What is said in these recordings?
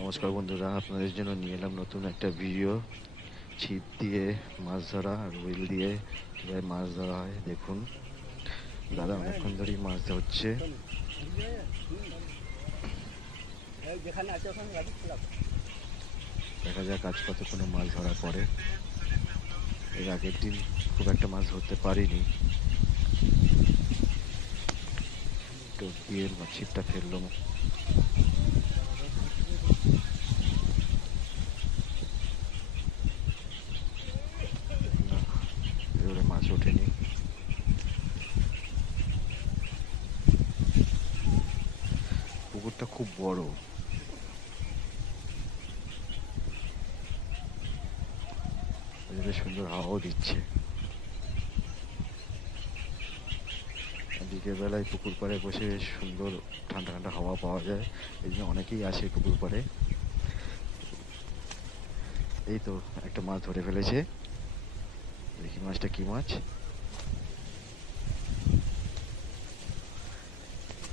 নমস্কার বন্ধুরা, আপনাদের জন্য নিয়ে এলাম নতুন একটা ভিডিও। ছিপ দিয়ে মাছ ধরা আর হুইল দিয়ে কীভাবে মাছ ধরা হয় দেখুন। দাদা অনেকক্ষণ ধরেই মাছ ধরছে। দেখা যাক আজ কতক্ষণে মাছ ধরা পড়ে। এর আগের দিন খুব একটা মাছ ধরতে পারিনি। টোপ দিয়ে ছিপটা ফেললাম। না, এবারে মাছ ওঠেনি। পুকুরটা খুব বড়। বেশ সুন্দর হাওয়াও দিচ্ছে। বিকেল বেলায় পুকুর পাড়ে বসে বেশ সুন্দর ঠান্ডা ঠান্ডা হাওয়া পাওয়া যায়। এই জন্য অনেকেই আসে পুকুর পাড়ে। এই তো একটা মাছ ধরে ফেলেছে। দেখি মাছটা কি মাছ।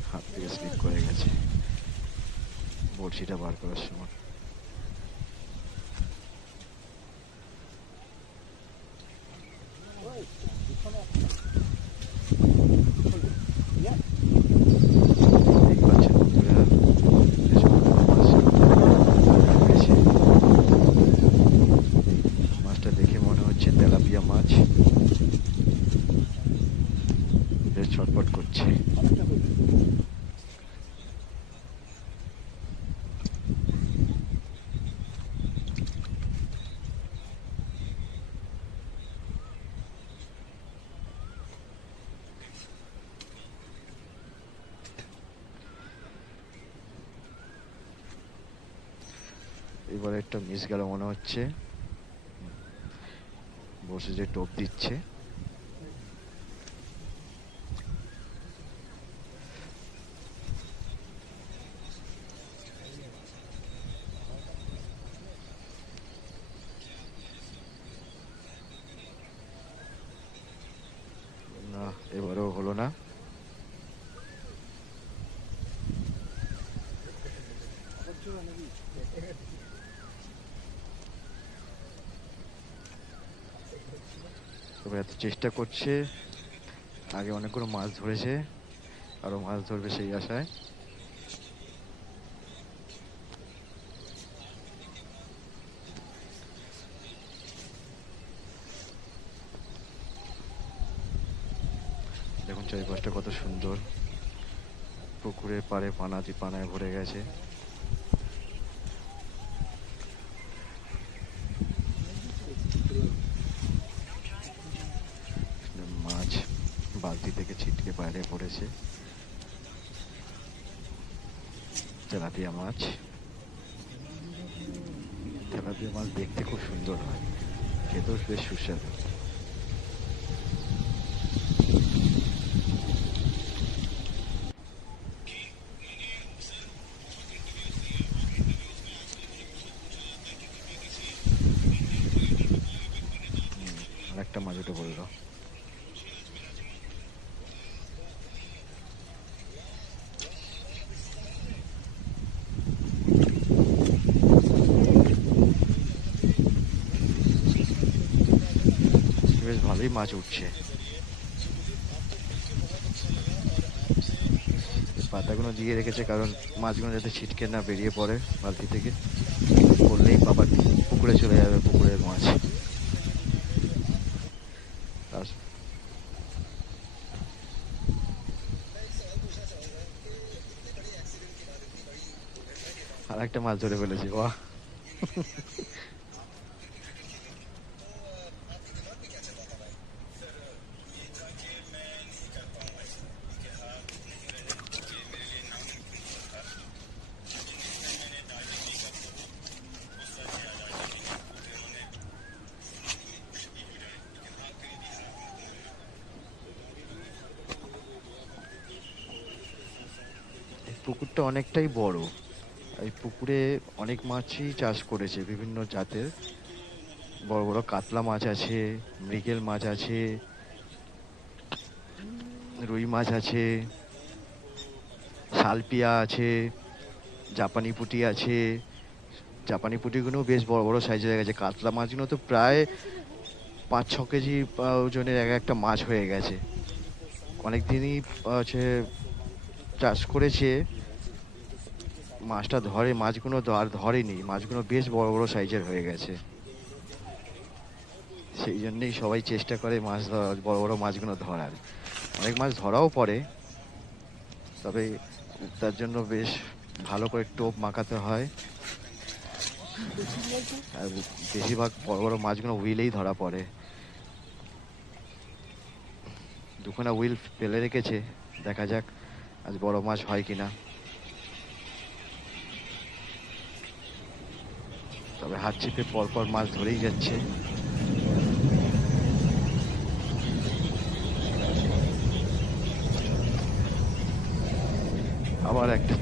হাত থেকে স্লিপ করে গেছে বড়শিটা বার করার সময়। দেখতেই পাচ্ছেন বন্ধুরা, বেশ বড় মাছ রয়েছে। মাছটা দেখে মনে হচ্ছে তেলাপিয়া মাছ। বেশ ছটফট করছে। এবার একটা মিস গেল মনে হচ্ছে। বসে যে টোপ দিচ্ছে। না, এবারেও হলো না। এবার এত চেষ্টা করছে। আগে অনেকগুলো মাছ ধরেছে, আরো মাছ ধরবে সেই আশায়। দেখুন চারিপাশটা কত সুন্দর। পুকুরের পাড়ে পানায় ভরে গেছে। মাছ বালতি থেকে ছিটকে বাইরে পড়েছে। তেলাপিয়া মাছ। তেলাপিয়া মাছ দেখতে খুব সুন্দর হয়, খেতেও বেশ সুস্বাদু। আরেকটা মাছ উঠে পড়লো। বেশ ভালোই মাছ উঠছে। পাতাগুলো দিয়ে রেখেছে কারণ মাছগুলো যাতে ছিটকে না বেরিয়ে পড়ে বালতি থেকে। পড়লেই আবার পুকুরে চলে যাবে পুকুরের মাছ। আর একটা মাছ ধরে ফেলেছি, বাহ। এই পুকুরটা অনেকটাই বড়। এই পুকুরে অনেক মাছই চাষ করেছে, বিভিন্ন জাতের। বড় বড় কাতলা মাছ আছে, মৃগেল মাছ আছে, রুই মাছ আছে, শালপিয়া আছে, জাপানি পুঁটি আছে, জাপানি পুঁটিগুলো বেশ বড় বড় সাইজের হয়ে গেছে। কাতলা মাছগুলো তো প্রায় 5-6 কেজি ওজনের এক একটা মাছ হয়ে গেছে। অনেক দিনই হচ্ছে চাষ করেছে, মাছটা ধরে, মাছগুলো আর ধরেনি, মাছগুলো বেশ বড় বড় সাইজের হয়ে গেছে। সেই জন্যই সবাই চেষ্টা করে মাছ ধরা, বড় বড় মাছগুলো ধরার। অনেক মাছ ধরাও পড়ে, তবে তার জন্য বেশ ভালো করে টোপ মাখাতে হয়। আর বেশিরভাগ বড় বড় মাছগুলো হুইলেই ধরা পড়ে। দুখানা হুইল ফেলে রেখেছে, দেখা যাক আজ বড় মাছ হয় কিনা। তবে হাত চেপে পরপর মাছ ধরেই যাচ্ছে। আবার একটা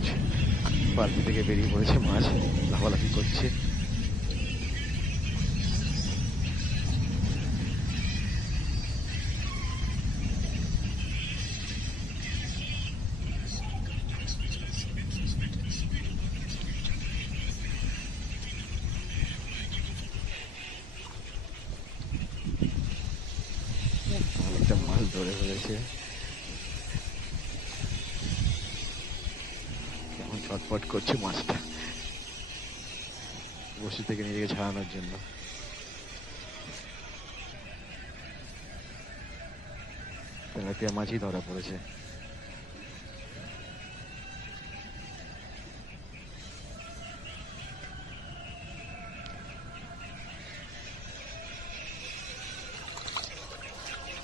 বালতি থেকে বেরিয়ে পড়েছে মাছ, লাফালাফি করছে। একটা মাছ ধরে ফেলেছে, কেমন ছটফট করছে মাছটা বসে থেকে নিজেকে ছাড়ানোর জন্য। তেলাপিয়া মাছই ধরা পড়েছে।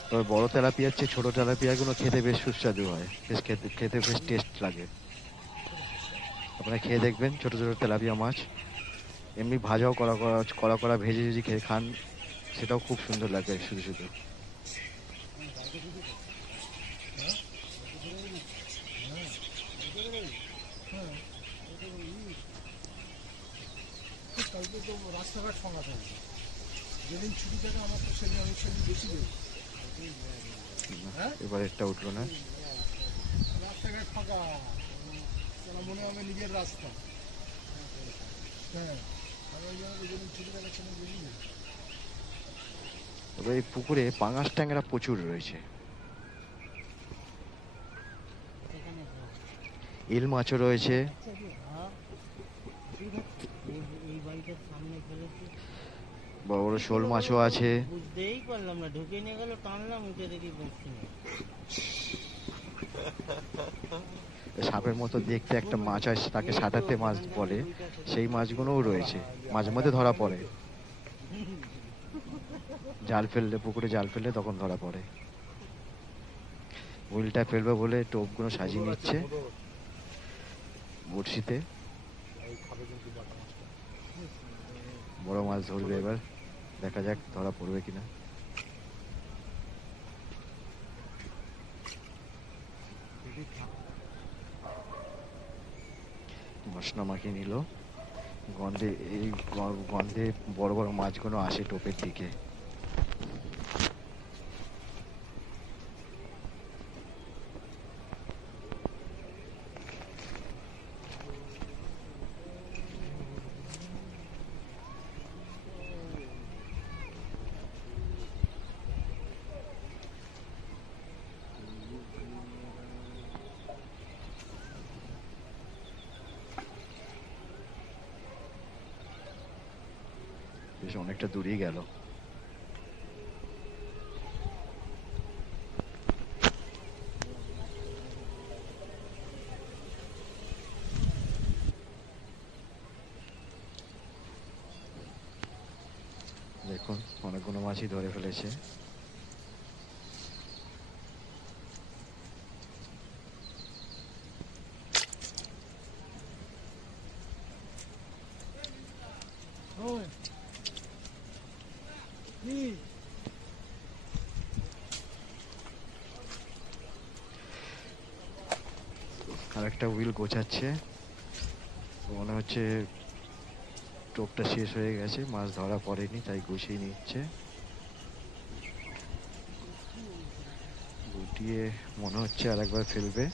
তবে বড় তেলাপিয়ার চেয়ে ছোট তেলাপিয়াগুলো খেতে বেশ সুস্বাদু হয়, বেশ খেতে খেতে বেশ টেস্ট লাগে। আপনারা খেয়ে দেখবেন ছোট ছোট তেলাপিয়া মাছ। এমনি ভাজাও করা করা করা করা ভেজে যদি খেয়ে খান, সেটাও খুব সুন্দর লাগে শুধু শুধু। কালকে তো রাস্তাঘাট ফাঁকা থাকবে, যেদিন ছুটি থাকে আমার তো সেদিন অনেক সেদিন বেশি দেবে। হ্যাঁ, এবার একটা উঠলো না। রাস্তাঘাট ফাঁকা, তারা মনে হবে নিজের রাস্তা। হ্যাঁ, আর ওই জন্য যেদিন ছুটি থাকে সেদিন বেশি দেবে। তবে এই পুকুরে পাঙাশ ট্যাংরা প্রচুর রয়েছে, ইল মাছও রয়েছে। বড় বড় শোল মাছও আছে। বুঝতেই পারলাম না, ঢুকে নিয়ে গেল, টানলাম, উঠে দেখি বসছি না। সাপের মতো দেখতে একটা মাছ আছে, তাকে সাঁতারতে মাছ বলে, সেই মাছগুলোও রয়েছে, মাঝে মধ্যে ধরা পড়ে। জাল ফেললে, পুকুরে জাল ফেললে তখন ধরা পড়ে। হুইলটা ফেলবে বলে টোপগুলো সাজিয়ে নিচ্ছে বড়শিতে। বড় মাছ ধরবে এবার, দেখা যাক ধরা পড়বে কিনা। মশলা মাখিয়ে নিল, গন্ধে এই গন্ধে বড় বড় মাছগুলো আসে টোপের দিকে। বেশ অনেকটা দূরেই গেল। দেখুন অনেকগুলো মাছই ধরে ফেলেছে। আর একটা হুইল গোছাচ্ছে, মনে হচ্ছে টোপটা শেষ হয়ে গেছে, মাছ ধরা পড়েনি, তাই গুছিয়ে নিচ্ছে। গুটিয়ে মনে হচ্ছে আর একবার ফেলবে।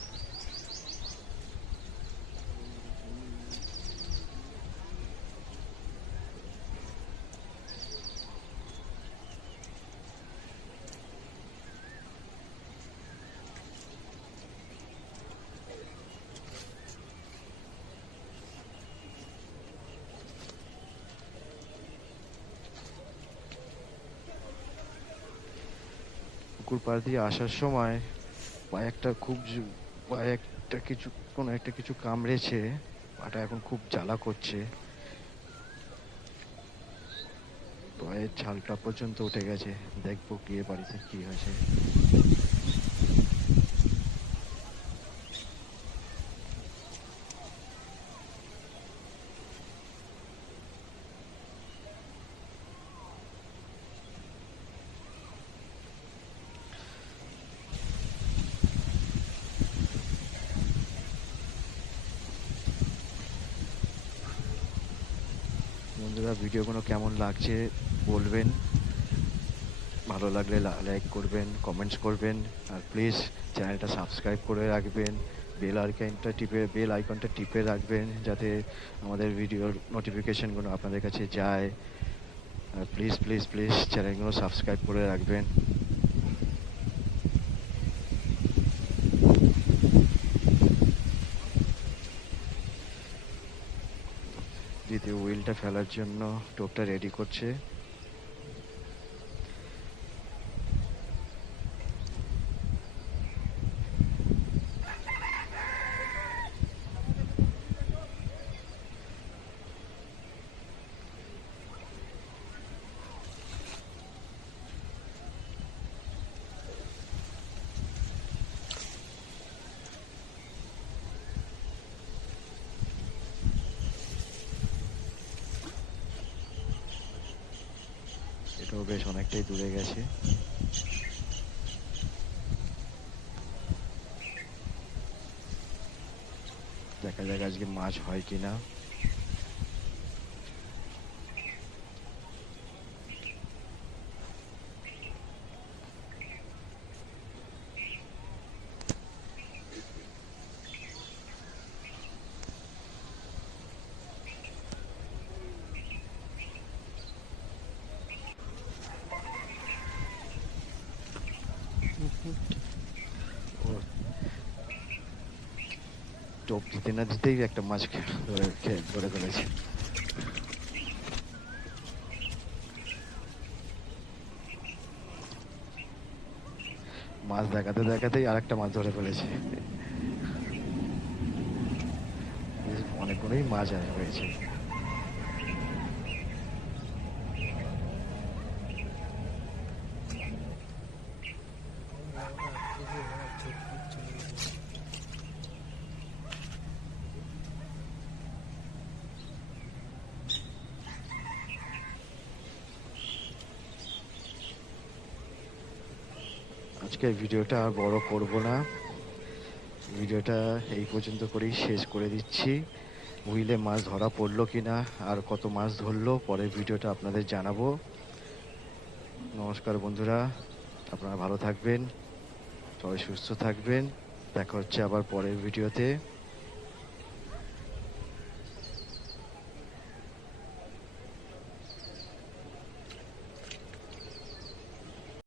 পুকুর পাড় দিয়ে আসার সময় পায়ে একটা খুব পায়ে একটা কিছু কোনো একটা কিছু কামড়েছে, পাটা এখন খুব জ্বালা করছে, পায়ের ছালটা পর্যন্ত উঠে গেছে। দেখবো গিয়ে বাড়িতে কি হয়েছে। বন্ধুরা, ভিডিওগুলো কেমন লাগছে বলবেন, ভালো লাগলে লাইক করবেন, কমেন্টস করবেন, আর প্লিজ চ্যানেলটা সাবস্ক্রাইব করে রাখবেন, বেল আইকনটা টিপে রাখবেন যাতে আমাদের ভিডিওর নোটিফিকেশনগুলো আপনাদের কাছে যায়। আর প্লিজ প্লিজ প্লিজ চ্যানেলগুলো সাবস্ক্রাইব করে রাখবেন। দ্বিতীয় হুইলটা ফেলার জন্য টোপটা রেডি করছে। এটাও বেশ অনেকটাই দূরে গেছে। দেখা যাক আজকে মাছ হয় কিনা। ও টোপ দিতে না দিতেই একটা মাছ ধরে ফেলেছে। মাছ দেখাতে দেখাতেই আর একটা মাছ ধরে ফেলেছে। অনেকগুলোই মাছ হয়েছে। আজকের ভিডিওটা আর বড় করব না, ভিডিওটা এই পর্যন্ত করেই শেষ করে দিচ্ছি। হুইলে মাছ ধরা পড়লো কিনা আর কত মাছ ধরলো পরের ভিডিওটা আপনাদের জানাবো। নমস্কার বন্ধুরা, আপনারা ভালো থাকবেন, সবাই সুস্থ থাকবেন। দেখা হচ্ছে আবার পরের ভিডিওতে।